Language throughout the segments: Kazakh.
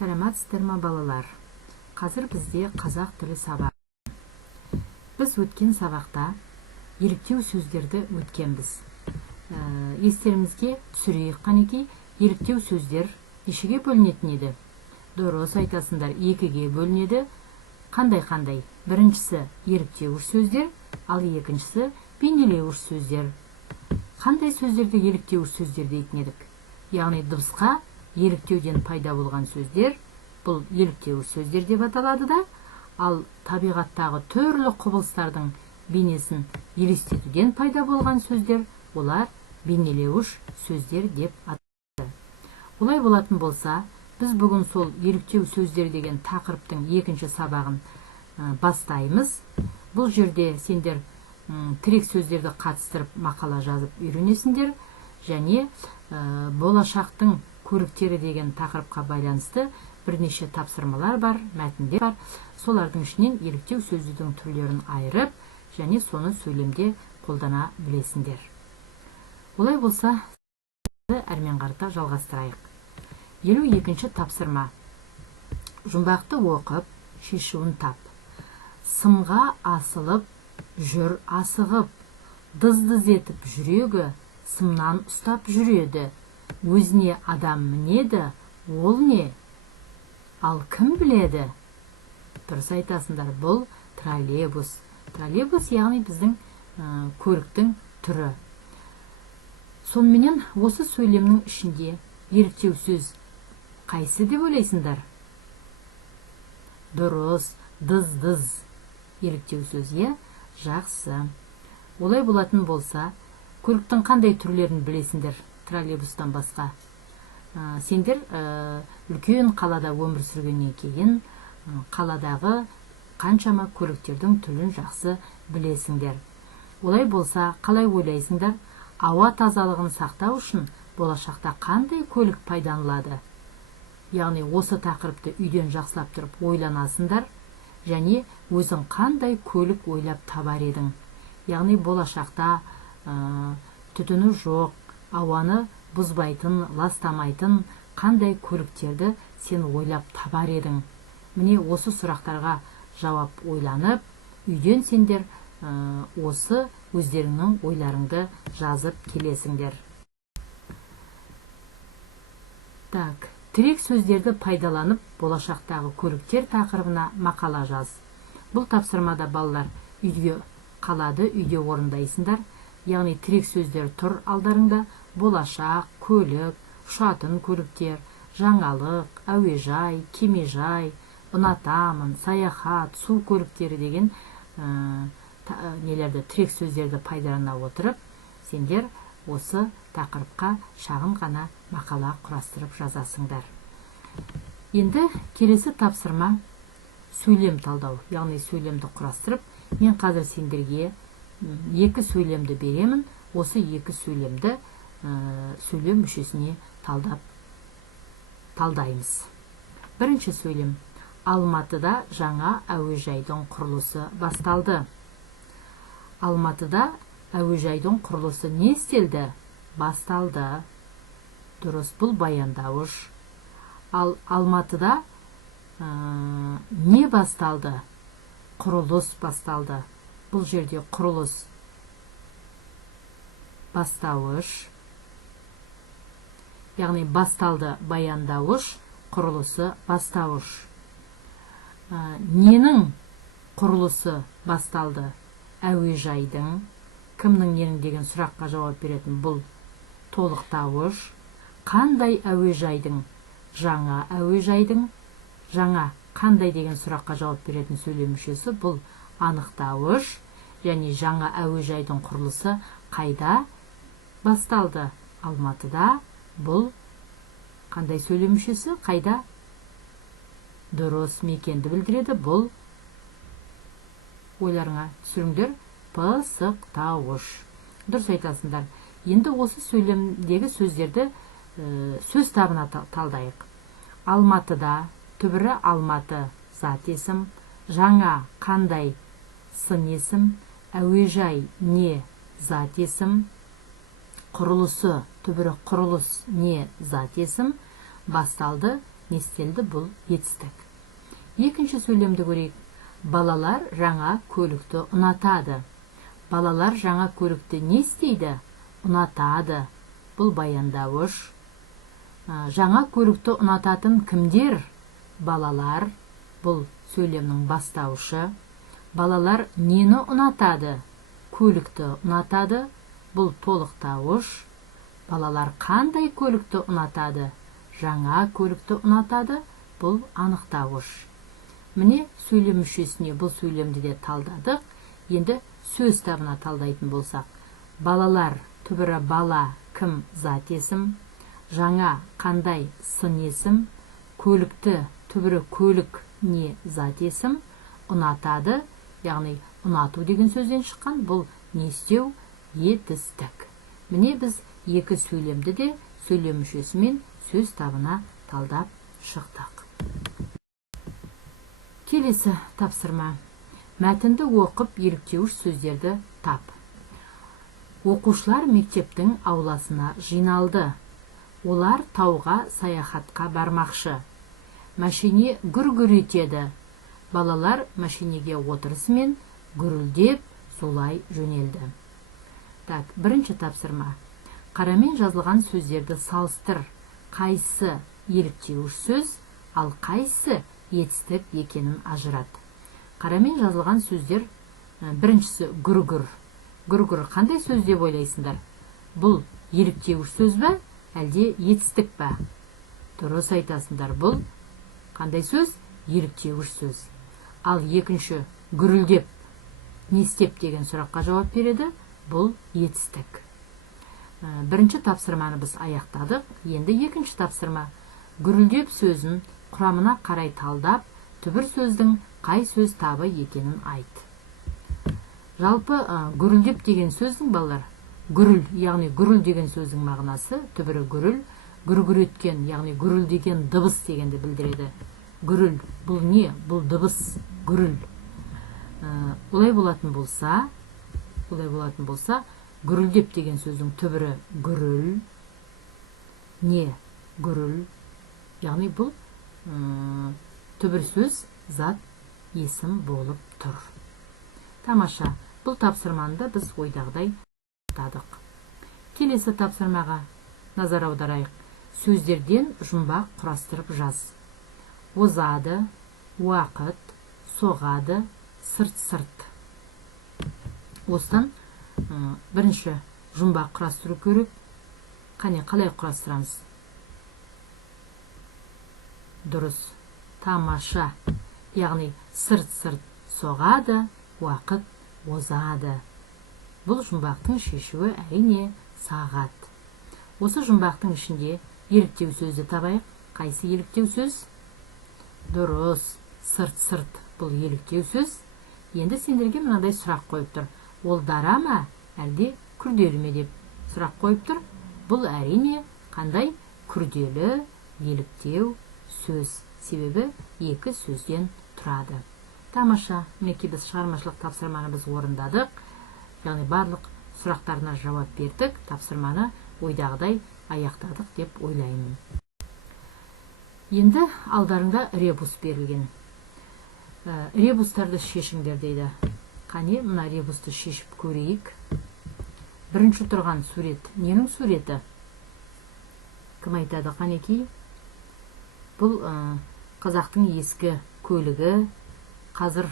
Саламатсыздар ма балалар? Қазір бізде қазақ тілі сабақ. Біз өткен сабақта еліктеу сөздерді өткенбіз. Естеріңізге түсірейік қанекей, еліктеу сөздер нешеге бөлінетін еді? Дұрыс айтасыңдар, екіге бөлінеді. Қандай? Біріншісі еліктеуіш сөздер, ал екіншісі бейнелеуіш сөздер. Қандай сөздерді еліктеуіш сөздер дейтін едік? Яғни дыбысқа еліктеуден пайда болған сөздер, бұл еліктеуіш сөздер деп аталады да, ал табиғаттағы түрлі құбылыстардың бейнесін елестетуден пайда болған сөздер, олар бейнелеуіш сөздер деп аталады. Олай болатын болса, біз бүгін сол еліктеу сөздер деген тақырыптың екінші сабағын бастаймыз. Бұл жерде сендер тірек сөздерді қатыстырып мақала жазып үйренесіңдер, және болашақтың көріктері деген тақырыпқа байланысты бірнеше тапсырмалар бар, мәтіндер бар. Солардың ішінен еліктеу сөздің түрлерін айырып, және соны сөйлемде қолдана білесіңдер. Олай болса, әрмен қарата жалғастырайық. 52-ші тапсырма. Жұмбақты оқып, шешуін тап. Сымға асылып, жүр асығып, дыз-дыз етіп жүрегі, сымнан ұстап жүреді. Өзіне адам мінеді, ол не? Ал кім біледі? Дұрыс айтасыңдар, бұл троллейбус. Троллейбус яғни біздің көліктің түрі. Сонымен осы сөйлемнің ішінде еліктеу сөз қайсы деп ойлайсыңдар? Дұрыс, дыз-дыз еліктеу сөз, жақсы. Олай болатын болса, көліктің қандай түрлерін білесіңдер троллейбустан басқа? Сендер үлкен қалада өмір сүргеннен кейін қаладағы қаншама көліктердің түрін жақсы білесіңдер. Олай болса, қалай ойлайсыңдар, ауа тазалығын сақтау үшін болашақта қандай көлік пайдаланылады? Яғни осы тақырыпты үйден жақсылап тұрып ойланасыңдар, және өзің қандай көлік ойлап табар едің? Яғни болашақта түтіні жоқ, ауаны бұзбайтын, ластамайтын қандай көліктерді сен ойлап табар едің? Міне осы сұрақтарға жауап ойланып, үйден сендер осы өздеріңнің ойларыңды жазып келесіңдер. Так, тірек сөздерді пайдаланып, болашақтағы көліктер тақырыбына мақала жаз. Бұл тапсырмада балалар үйге қалады, үйде орындайсыңдар. Яғни тірек сөздер тұр алдарыңда: болашақ, көлік, ұшатын көліктер, жаңалық, әуежай, кемежай, ұнатамын, саяхат, су көліктері деген тірек сөздерді пайдалана отырып, сендер осы тақырыпқа шағын ғана мақала құрастырып жазасыңдар. Енді келесі тапсырма сөйлем талдау, яғни сөйлемді құрастырып, мен қазір сендерге екі сөйлемді беремін. Осы екі сөйлемді сөйлем мүшесіне талдаймыз. Бірінші сөйлем. Алматыда жаңа әуежайдың құрылысы басталды. Алматыда әуежайдың құрылысы не істелді? Басталды. Дұрыс, бұл баяндауыш. Ал Алматыда не басталды? Құрылыс басталды. Бұл жерде құрылыс бастауыш. Яғни басталды баяндауыш, құрылысы бастауыш. Ненің құрылысы басталды? Әуежайдың. Кімнің ненің деген сұраққа жауап беретін бұл толықтауыш. Қандай әуежайдың? Жаңа әуежайдың. Жаңа қандай деген сұраққа жауап беретін сөйлем мүшесі бұл анықтауыш. Және жаңа әуежайдың құрылысы қайда басталды? Алматыда. Бұл қандай сөйлем мүшесі? Қайда? Дұрыс, мекенді білдіреді. Бұл ойларыңа түсіріңдер, пысықтауыш. Дұрыс айтасыңдар. Енді осы сөйлемдегі сөздерді сөз табына талдайық. Алматыда, түбірі Алматы, зат есім. Жаңа, қандай, сын есім. Әуежай, не, зат есім. Құрылысы, түбірі құрылыс, не, зат есім. Басталды, не істелді? Бұл етістік. Екінші сөйлемді көрейік. Балалар жаңа көлікті ұнатады. Балалар жаңа көлікті не істейді? Ұнатады. Бұл баяндауыш. Жаңа көлікті ұнататын кімдер? Балалар. Бұл сөйлемнің бастауышы. Балалар нені ұнатады? Көлікті ұнатады. Бұл толықтауыш. Балалар қандай көлікті ұнатады? Жаңа көлікті ұнатады. Бұл анықтауыш. Міне сөйлем мүшесіне бұл сөйлемді де талдадық. Енді сөз табына талдайтын болсақ. Балалар түбірі бала, кім, зат есім. Жаңа, қандай, сын есім. Көлікті түбірі көлік, не, зат есім. Ұнатады, яғни ұнату деген сөзден шыққан. Бұл не істеу? Етістік. Міне біз екі сөйлемді де сөйлем мүшесімен сөз табына талдап шықтық. Келесі тапсырма. Мәтінді оқып еліктеуіш сөздерді тап. Оқушылар мектептің ауласына жиналды. Олар тауға саяхатқа бармақшы. Машине гүр-гүр етеді. Балалар машинеге отырысымен гүрілдеп солай жөнелді. Так, бірінші тапсырма. Қарамен жазылған сөздерді салыстыр. Қайсы еліктеуіш сөз, ал қайсы етістік екенін ажырат. Қарамен жазылған сөздер, біріншісі гүр-гүр. Гүр-гүр қандай сөз деп ойлайсыңдар? Бұл еліктеуіш сөз бе, әлде етістік бе? Дұрыс айтасыңдар, бұл қандай сөз? Еліктеуіш сөз. Ал екінші гүрілдеп, не істеп деген сұраққа жауап береді, бұл етістік. Бірінші тапсырманы біз аяқтадық. Енді екінші тапсырма. Гүрілдеп сөзін құрамына қарай талдап, түбір сөздің қай сөз табы екенін айт. Жалпы гүрілдеп деген сөздің балалар, гүріл, яғни гүріл деген сөздің мағынасы, түбірі гүріл, гүр-гүр еткен, яғни гүріл деген дыбыс дегенді білдіреді. Гүріл, бұл не? Бұл дыбыс, гүріл. Олай болатын болса, гүрілдеп деген сөздің түбірі гүріл, не? Гүріл, яғни бұл түбір сөз, зат, есім болып тұр. Тамаша, бұл тапсырманы біз ойдағыдай тадық. Келесі тапсырмаға назар аударайық. Сөздерден жұмбақ құрастырып жаз. Озады, уақыт, соғады, сырт-сырт. Осыдан бірінші жұмбақ құрастыру көріп, қане қалай құрастырамыз? Дұрыс, тамаша, яғни сырт-сырт соғады, уақыт озады. Бұл жұмбақтың шешуі әрине сағат. Осы жұмбақтың ішінде еліктеу сөзді табайық. Қайсы еліктеу сөз? Дұрыс, сырт-сырт, бұл еліктеу сөз. Енді сендерге мынадай сұрақ қойып тұр. Ол дара ма, әлде күрделі ме деп сұрақ қойып тұр. Бұл әрине қандай? Күрделі еліктеу сөз. Себебі екі сөзден тұрады. Тамаша, мінекей біз шығармашылық тапсырманы біз орындадық. Яғни барлық сұрақтарына жауап бердік. Тапсырманы ойдағыдай аяқтадық деп ойлаймын. Енді алдарында ребус берілген. Ребустарды шешіңдер дейді. Қане, мына ребусты шешіп көрейік. Бірінші тұрған сурет. Ненің суреті? Кім айтады, қанекей? Бұл қазақтың ескі көлігі. Қазір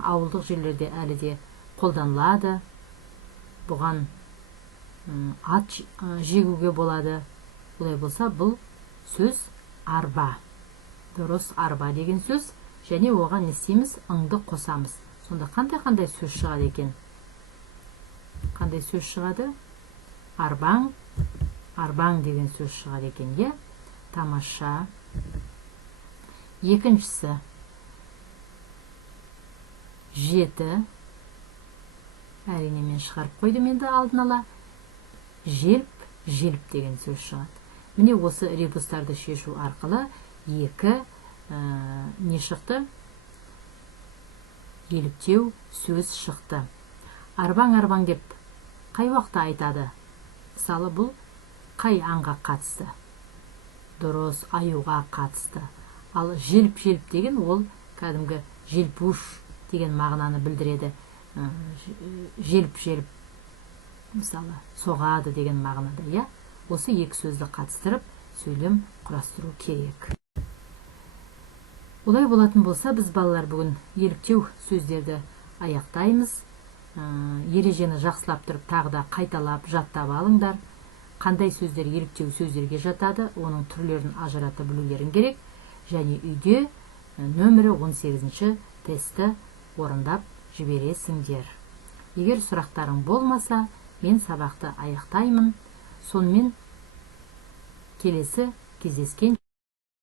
ауылдық жерлерде әлі де қолданылады. Бұған ат жегуге болады. Бұлай болса, бұл сөз арба. Дұрыс, арба деген сөз. Және оған не істейміз? Ыңды қосамыз. Сонда қандай сөз шығады екен? Қандай сөз шығады? Арбаң, арбаң деген сөз шығады екен, е? Тамаша. Екіншісі. Жеті. Әрине мен шығарып қойдым енді алдын ала. Желп, желп деген сөз шығады. Міне осы ребустарды шешу арқылы екі не шықты? Еліктеу сөз шықты. Арбаң, арбаң деп қай уақытта айтады? Мысалы, бұл қай аңға қатысты? дұрыс, аюға қатысты. Ал желп-желп деген ол кәдімгі желпуш деген мағынаны білдіреді. Желп-желп, мысалы, соғады деген мағынада, иә? Осы екі сөзді қатыстырып, сөйлем құрастыру керек. Олай болатын болса, біз балалар бүгін еліктеу сөздерді аяқтаймыз. Ережені жақсылап тұрып, тағы да қайталап, жаттап алыңдар. Қандай сөздер еліктеу сөздерге жатады, оның түрлерін ажырата білулерің керек. Және үйде нөмірі 18-ші тестті орындап жібересіңдер. Егер сұрақтарың болмаса, мен сабақты аяқтаймын. Сонымен келесі кездескен